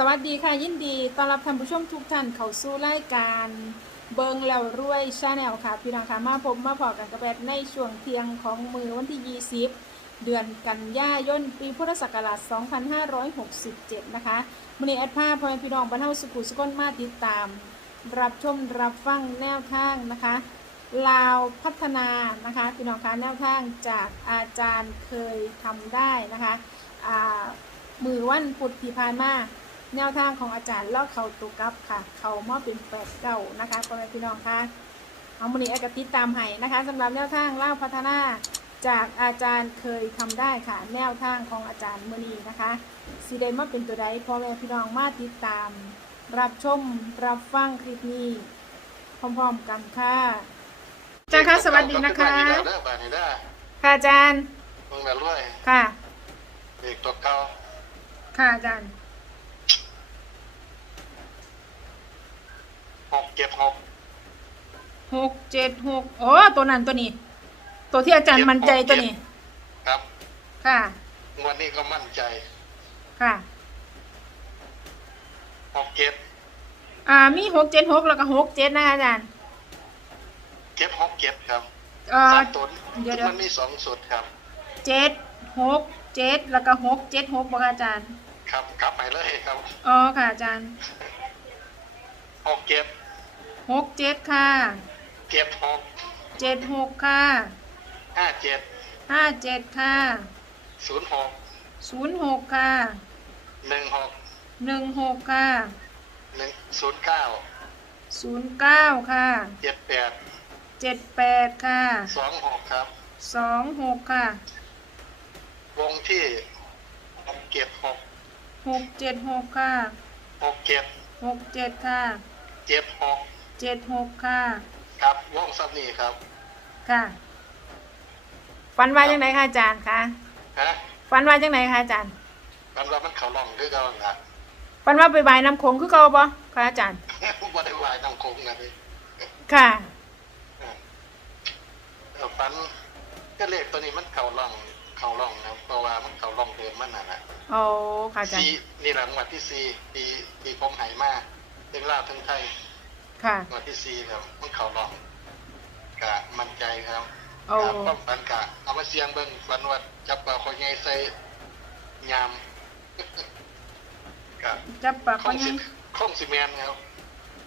สวัสดีค่ะยินดีต้อนรับท่านผู้ชมทุกท่านเข้าสู่รายการเบิงแล้วรวยชาแนลค่ะ พี่น้องค่ะมาพบมาพอกันกับแบบในช่วงเที่ยงของมือวันที่ 20 เดือนกันยายนปีพุทธศักราช 2567 นะคะมือนี้แอดภาพพอแม่พี่น้องบรรเทาสุขุสุกนมาติดตาม รับชมรับฟังแนวทางนะคะ ลาวพัฒนานะคะพี่น้องคะแนวทางจากอาจารย์เคยทำได้นะคะมือวันพุธที่ผ่านมา แนวทางของอาจารย์ลอกเขาตุกับค่ะ เขามาเป็นแปดเก้านะคะพ่อแม่พี่น้องค่ะเอามือนี้แอดกติดตามให้นะคะสำหรับแนวทางเล่าพัฒนาจากอาจารย์เคยทำได้ค่ะ แนวทางของอาจารย์มือนี้นะคะสีเดมาเป็นตัวใดพ่อแม่พี่น้องมาติดตาม รับชมรับฟังคลิปนี้พร้อมๆกันค่ะอาจารย์คะสวัสดีนะคะบ้านนี้ได้บ้านนี้ได้ค่ะอาจารย์มึงแบบรวยค่ะเด็กตัวเก่าค่ะอาจารย์ หก เจ็ดหกหกเจ็ดหกโอ้ตัวนั้นตัวนี้ ตัวที่อาจารย์มั่นใจตัวนี้ ครับค่ะ งวันนี้ก็มั่นใจค่ะ หกเจ็ดอ่ามีหกเจ็ดหกแล้วก็หกเจ็ดนะคะอาจารย์เจ็ดหกเจ็ดครับเอ่อ สามตุนเดี๋ยวเดี๋ยวมันมีสองสุดครับ เจ็ดหกเจ็ดแล้วก็หกเจ็ดหกบอกอาจารย์ครับกลับไปเลยครับอ๋อค่ะอาจารย์หกเจ็ด หกเจ็ดค่ะ เจ็ดหกเจ็ดหกค่ะ ห้าเจ็ดห้าเจ็ดค่ะ ศูนย์หกศูนย์หกค่ะ หนึ่งหกหนึ่งหกค่ะ หนึ่งศูนย์เก้าศูนย์เก้าค่ะ เจ็ดแปดเจ็ดแปดค่ะ สองหกครับ สองหกค่ะ วงที่หกเจ็ดหกหกเจ็ดหกค่ะหกเจ็ดหกเจ็ดค่ะ เจ็ดหก เจ็ดหกค่ะ ครับวงซับนี่ครับค่ะ ฟันว่าจังไหนคะอาจารย์คะฮะฟันว่าจังไหนคะอาจารย์มันว่ามันเขาล่องคือเก่าละฟันว่าไปบายน้ำโขงคือเก่าบ่คะอาจารย์บ่ได้วายต้องคงนะพี่ค่ะเออฝันก็เลขตัวนี้มันเข่าล่องเข่าล่องนะเพราะว่ามันเข่าล่องเดิมมันน่ะนะโอ้ค่ะอาจารซีย์นี่แหละงวดที่ซีปีปีผมไหมาเรื่องลาวทั้งไทย ค่ะ งวดที่ซีครับมันเข่าล่องกะมั่นใจครับโอ้ครับความฝันกะเอามาเสียงเบิ่งฝันว่าจับปลาคอยใหญ่ใส่ยามกะจับปากคเขางยัสิงคงสิแมนครับ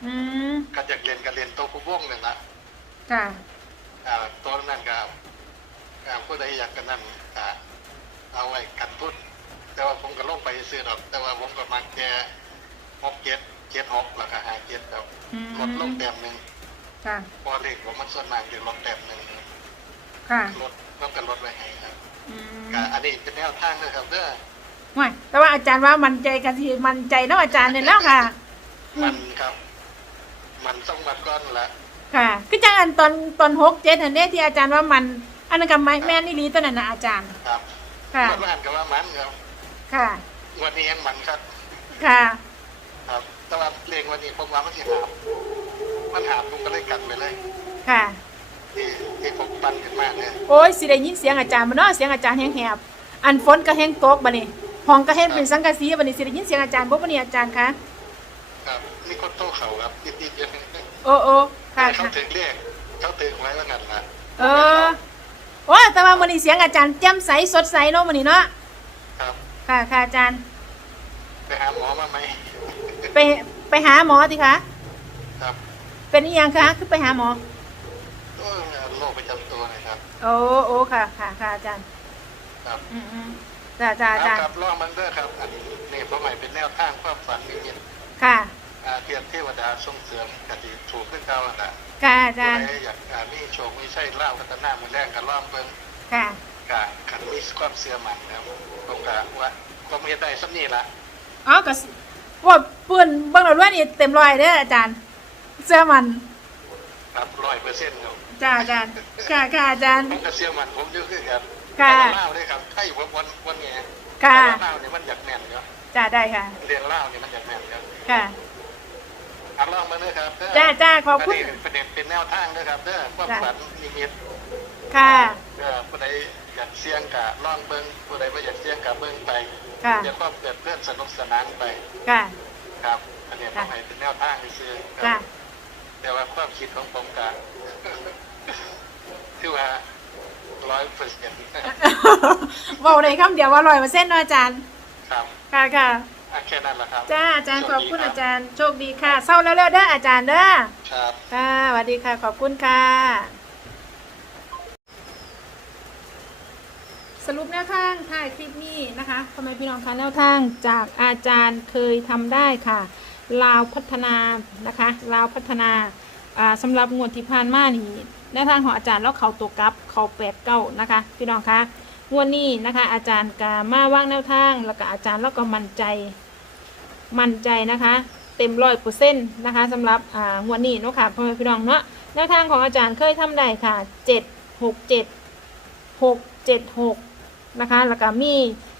อืมก็อยากเรียนก็เรียนโตวผู้วงนั่นละ ค่ะ อ่าตัวนั้นก็อ่าผู้ใดอยากกันนั่นอ่าเอาไว้กันพุทธแต่ว่าผมก็ลงไปซื้อดอก แต่ว่าผมก็มาแค่หกเจ็ด เจ็ดหกแล้วก็หาเจ็ดครับอืมลดลงแต้มหนึ่งค่ะ พอเลขผมมันส่วนมากจะลดแต้มหนึ่งค่ะลดต้องกันลดไว้ให้ครับอืมก็อันนี้เป็นแนวทางนะครับเด้อไม่แต่ว่าอาจารย์ว่ามันใจกันที่มันใจเนาะอาจารย์เนี่ยเนาะค่ะ มันครับ มันต้องวัดก้อนละค่ะคือจังอันตอนตอนหกเจ็ดอันเนี้ที่อาจารย์ว่ามัน อันนั้นกับไม้แม่นี่ลีตัวนั้นนะอาจารย์ ครับค่ะมันอ่านกับว่ามันครับค่ะ วันนี้ยังมันครับ ค่ะครับ แต่ว่าเลขวันนี้ผมว่ามันสิหาบมันหาบผมก็เลยกันไปเลยค่ะ ที่ที่ผมปั้นขึ้นมาเนี่ยโอ้ยสิได้ยินเสียงอาจารย์มาเนาะเสียงอาจารย์แหบๆอันฝนก็แห้งตกบัดนี้ห้องก็แห้งเป็นสังกะสีบัดนี้สิได้ยินเสียงอาจารย์บ่บัดนี้อาจารย์คะครับมีคนโต้เขาครับติดติดๆอยู่โอ้โอ้ค่ะเขาค่ะถึงเรียกเขาถึงไว้ว่างั้นนะเออว่าแต่ว่าบัดนี้เสียงอาจารย์แจ่มใสสดใสเนาะบัดนี้เนาะครับค่ะค่ะอาจารย์ ไปหาหมอมาไหม ไปไปหาหมอสิคะ ครับเป็นอีหยังคะคือไปหาหมอ ก็โรคประจำตัวนะครับ โอ้โอ้ค่ะ ค่ะค่ะอาจารย์ ครับอืมอืมจ้าจ้าอาจารย์ ครับลองมันเด้อครับ อันนี้นี่เพราะใหม่เป็นแนวทางความฝันนิมิตค่ะ อาเทียนเทวดาส่งเสริมกติถูกขึ้นเก่าแล้วนะค่ะอาจารย์ผู้ใดอยากอ่ามีโชคมีใช่เล่าพัฒนามือแรกกันล่องเบิ่งค่ะ กะขันมีความเสื่อมันนะครับผมกะว่าความเฮ็ดได้สำนี่ละอ๋อก็สิ ว่าเปื้อนเบิ่งเราด้วยนี่เต็มร้อยเด้ออาจารย์ เสื้อมันครับร้อยเปอร์เซ็นต์ครับจ้าอาจารย์ค่ะค่ะอาจารย์ผมก็เสื่อมันผมเยอะขึ้นครับค่ะเล่าด้วยครับให้วันวันวันไงค่ะเล่าเนี่ยมันอยากแม่นเนาะจ้าได้ค่ะเรียนเล่าเนี่ยมันอยากแม่นเนาะค่ะอันลองมาเลยครับเด้อจ้าจ้าขอบคุณนนี้เป็นเด็นเป็นแนวทางเด้อครับเด้อความจ้ะฝันนิมิตค่ะเด้อผู้ใด อยากเสี่ยงกะล่องเบิ้งผู้ใดไม่อยากเสี่ยงกะเบิ้งไปค่ะ เดี๋ยวก็เกิดเพื่อนสนุกสนานไปค่ะ ครับ อันนี้ผมให้เป็นแนวทางซื้อๆคค่ะรับแต่ว่าความคิดของผมกะ ที่ว่าร้อยเปอร์เซ็นต์บอกเลยคำเดียวว่าร้อยเปอร์เซ็นต์เนาะอาจารย์ ครับค่ะค่ะ อะแค่นั้นแหละครับจ้าอาจารย์ขอบคุณโชดีอาจารย์โชคดีค่ะเศร้าแล้วๆเด้ออาจารย์เด้อ ครับ ค่ะสวัสดีค่ะ ขอบคุณค่ะ สรุปแนวทางถ่ายคลิปนี้นะคะทำไมพี่น้องคะแนวทางจากอาจารย์เคยทำได้ค่ะ ลาวพัฒนานะคะ ลาวพัฒนาอ่าสำหรับงวดที่ผ่านมานี่แนวทางของอาจารย์แล้วเขาตัวกับเขาแปดเก้านะคะ พี่น้องคะงวดนี้นะคะ อาจารย์กามาว่างแนวทาง แล้วก็อาจารย์แล้วก็มั่นใจ มั่นใจนะคะ เต็มร้อยเปอร์เซ็นต์นะคะสำหรับงวดนี้เนาะค่ะพ่อแม่พี่น้องเนาะแนวทางของอาจารย์เคยทำได้ค่ะเจ็ดหกเจ็ดหกเจ็ดหก นะคะ แล้วก็มี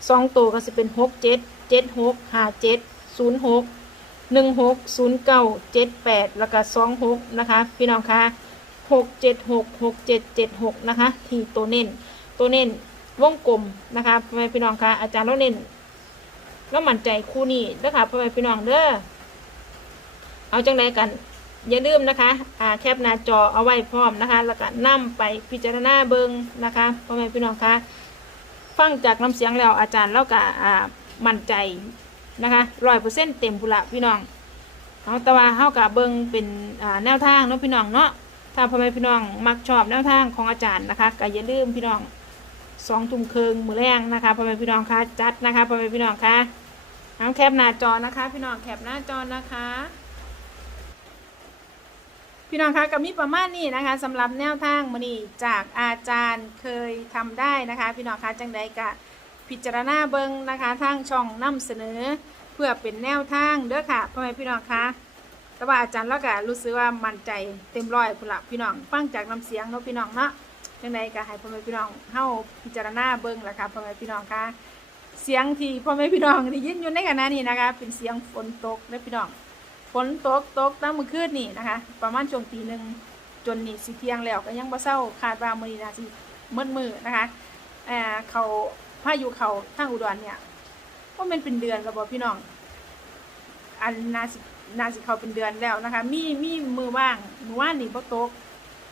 สองตัวก็จะเป็นหกเจ็ดเจ็ดหกห้าเจ็ดศูนย์หกหนึ่งหกศูนย์เก้าเจ็ดแปดแล้วก็สองหกนะคะ พี่น้องคะหกเจ็ดหกหกเจ็ดเจ็ดหกนะคะ ที่ตัวเน้น ตัวเน้นวงกลมนะคะพ่อแม่พี่น้องคะอาจารย์เราเน้นแล้วมั่นใจคู่นี้เด้อค่ะพ่อแม่พี่น้องเด้อเอาจังไดกันอย่าลืมนะคะอ่าแคปหน้าจอเอาไว้พร้อมนะคะ แล้วก็นํไปพิจารณาเบิงนะคะพ่อแม่พี่น้องคะ ฟังจากน้ำเสียงแล้วอาจารย์แล้วก็อ่ามั่นใจนะคะร้อยเปอร์เซ็นต์เต็มพุละพี่น้องเอาแต่ว่าเฮากับเบิงเป็นแนวทางเนาะพี่น้องเนาะถ้าพ่อแม่พี่น้องมักชอบแนวทางของอาจารย์นะคะก็อย่าลืมพี่น้องสองทุ่มครึ่งมือแรงนะคะพ่อแม่พี่น้องคะจัดนะคะพ่อแม่พี่น้องคะเอาแคปหน้าจอนะคะ พี่น้องแคปหน้าจอนะคะ พี่น้องคะก็มีประมาณนี้นะคะสำหรับแนวทางมอนีจากอาจารย์เคยทำได้นะคะ พี่น้องคะจังใดกะพิจารณาเบิงนะคะทางช่องนำเสนอ เพื่อเป็นแนวทางเด้อค่ะพ่อแม่พี่น้องคะแต่ว่าอาจารย์แล้วก็รู้สึกว่ามั่นใจเต็มร้อยพุ่นละพี่น้องฟังจากน้ำเสียงเนาะพี่น้องเนาะจังใดก็ให้พ่อแม่พี่น้องเฮาพิจารณาเบิงแหละค่ะพ่อแม่พี่น้องคะเสียงที่พ่อแม่พี่น้องได้ยินอยู่ในขณะนี้นะคะ เป็นเสียงฝนตกเด้อพี่น้อง ฝนตกตกตั้งมือคืนนี่นะคะ ประมาณช่วงตีหนึ่งจนนี่สิเที่ยงแล้วก็ยังบ่เศร้าคาดว่ามือนี้น่าสิมืดมือนะคะเออเขาพายุเขาทางอุดรเนี่ยว่ามันเป็นเดือนแล้วบ่พี่น้อง อันนาสินาสิเขาเป็นเดือนแล้วนะคะ มีมีมือว่างมือว่านนี่บ่ตก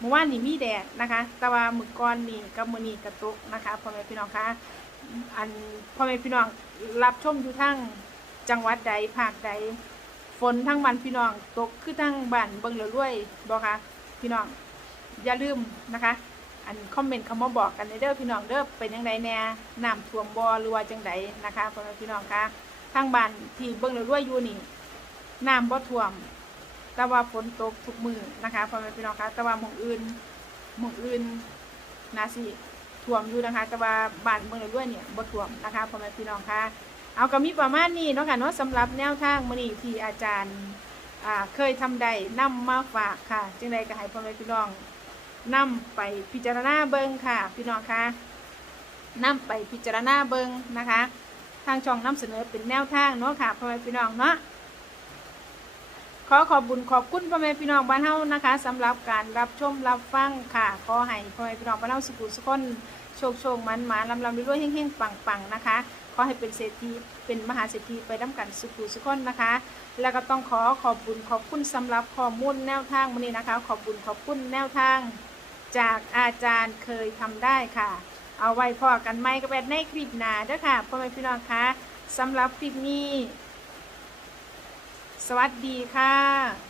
มือว่านนี่มีแดดนะคะ แต่ว่ามือก่อนนี่กับมือนี่กระตกนะคะพ่อแม่พี่น้องคะอันพ่อแม่พี่น้องรับชมอยู่ทั้งจังหวัดใดภาคใด ฝนทั้งบ้านพี่น้องตกคือทั้งบ้านเบิ่งแล้วรวยบ่คะพี่น้องอย่าลืมนะคะ อันคอมเมนต์คำมาบอกกันในเด้อพี่น้องเด้อเป็นยังไงแน่น้ำท่วมบ่หรือว่าจังใดนะคะพ่อแม่พี่น้องคะทางบ้านที่เบิ่งแล้วรวยอยู่นี่น้ำบ่ท่วม แต่ว่าฝนตกทุกมือนะคะพ่อแม่พี่น้องคะแต่ว่าหมู่อื่นหมู่อื่นนาสิท่วมอยู่นะคะ แต่ว่าบ้านเบิ่งแล้วรวยเนี่ยบ่ท่วมนะคะพ่อแม่พี่น้องคะ เอาก็มีประมาณนี้เนาะค่ะเนาะสำหรับแนวทางมื้อนี้ที่อาจารย์เคยทำได้นำมาฝากค่ะ จึงใดก็ให้พ่อแม่พี่น้องนำไปพิจารณาเบิงค่ะ พี่น้องคะนำไปพิจารณาเบิงนะคะ ทางช่องนำเสนอเป็นแนวทางเนาะค่ะพ่อแม่พี่น้องเนาะขอขอบบุญขอบคุณพ่อแม่พี่น้องบ้านเฮานะคะสำหรับการรับชมรับฟังค่ะขอให้พ่อแม่พี่น้องบ้านเฮาสุขุสุขคนโชคโชคมันหมาลำลำรวยๆเฮงๆปังๆนะคะขอให้เป็นเศรษฐีเป็นมหาเศรษฐีไปน้ำกันสุขุสุขคนนะคะ แล้วก็ต้องขอขอบบุญขอบคุณสำหรับข้อมูลแนวทางวันนี้นะคะ ขอบบุญขอบคุณแนวทาง จากอาจารย์เคยทำได้ค่ะ เอาไว้พอกันไหมก็แบบในคลิปหน้าเด้อค่ะพ่อแม่พี่น้องคะสำหรับคลิปนี้ สวัสดีค่ะ